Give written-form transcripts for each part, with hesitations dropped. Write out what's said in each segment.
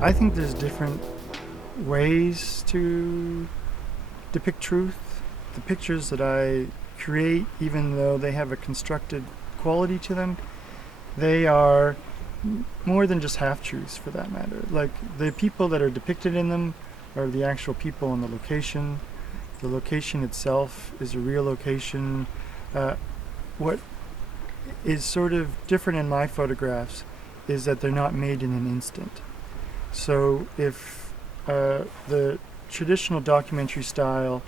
I think there's different ways to depict truth. The pictures that I create, even though they have a constructed quality to them, they are more than just half-truths for that matter. Like, the people that are depicted in them are the actual people in the location. The location itself is a real location. What is sort of different in my photographs is that they're not made in an instant. So if the traditional documentary style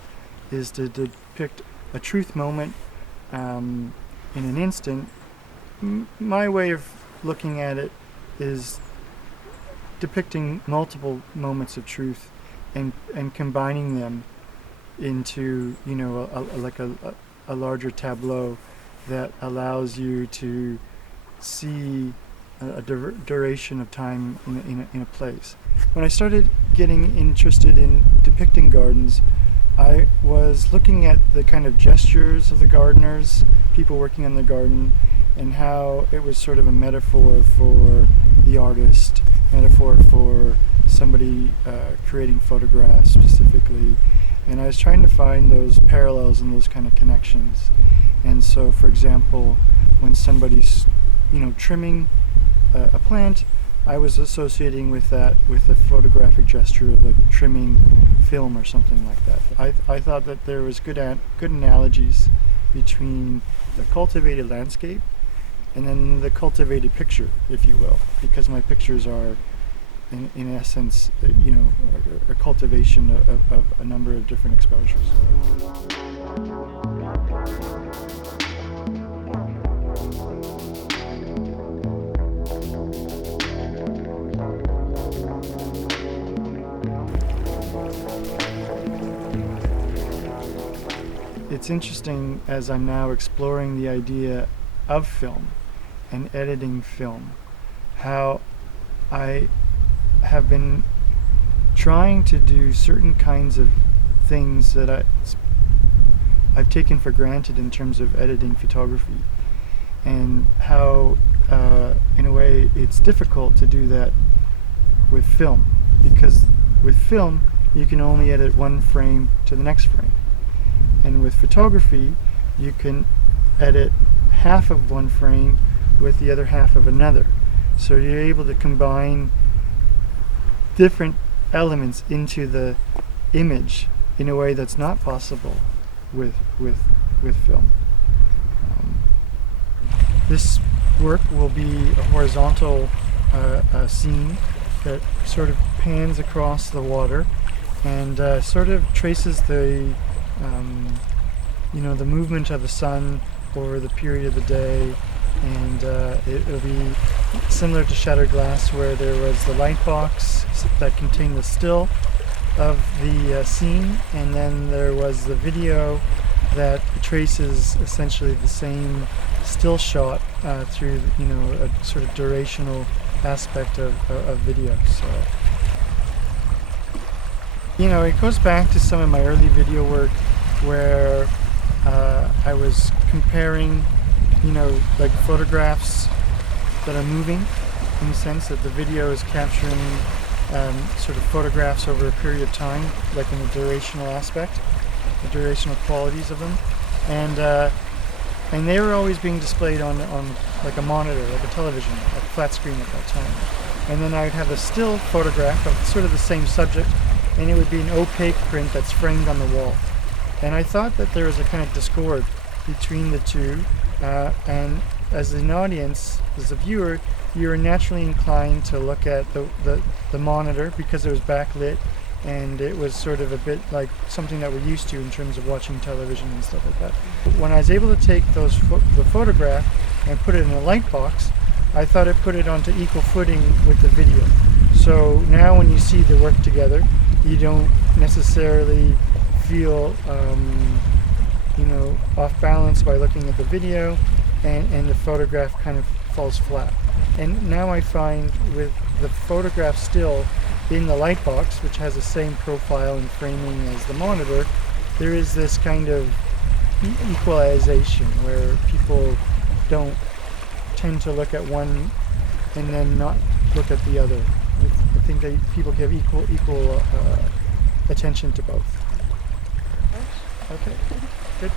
is to depict a truth moment in an instant, my way of looking at it is depicting multiple moments of truth and combining them into, you know, a larger tableau that allows you to see a duration of time in a place. When I started getting interested in depicting gardens, I was looking at the kind of gestures of the gardeners, people working on the garden, and how it was sort of a metaphor for the artist, metaphor for somebody creating photographs specifically. And I was trying to find those parallels and those kind of connections. And so, for example, when somebody's, you know, trimming a plant, I was associating with that with a photographic gesture of like trimming film or something like that. I thought that there was good analogies between the cultivated landscape and then the cultivated picture, if you will, because my pictures are, in essence, you know, a cultivation of a number of different exposures. It's interesting, as I'm now exploring the idea of film and editing film, how I have been trying to do certain kinds of things that I've taken for granted in terms of editing photography, and how in a way it's difficult to do that with film, because with film you can only edit one frame to the next frame, and with photography you can edit half of one frame with the other half of another, so you're able to combine different elements into the image in a way that's not possible with film. This work will be a horizontal scene that sort of pans across the water and sort of traces the you know, the movement of the sun over the period of the day, and it'll be similar to Shattered Glass, where there was the light box that contained the still of the scene, and then there was the video that traces essentially the same still shot through, you know, a sort of durational aspect of video. So, you know, it goes back to some of my early video work where I was comparing, you know, like photographs that are moving, in the sense that the video is capturing sort of photographs over a period of time, like in the durational aspect, the durational qualities of them, and they were always being displayed on like a monitor, like a television, a flat screen at that time. And then I would have a still photograph of sort of the same subject, and it would be an opaque print that's framed on the wall. And I thought that there was a kind of discord between the two, and as an audience, as a viewer, you were naturally inclined to look at the monitor because it was backlit, and it was sort of a bit like something that we're used to in terms of watching television and stuff like that. When I was able to take the photograph and put it in a light box, I thought it put it onto equal footing with the video. So now when you see the work together, you don't necessarily feel you know, off balance by looking at the video, and the photograph kind of falls flat. And now I find with the photograph still in the light box, which has the same profile and framing as the monitor, there is this kind of equalization where people don't tend to look at one and then not look at the other. I think that people give equal attention to both. Okay, good.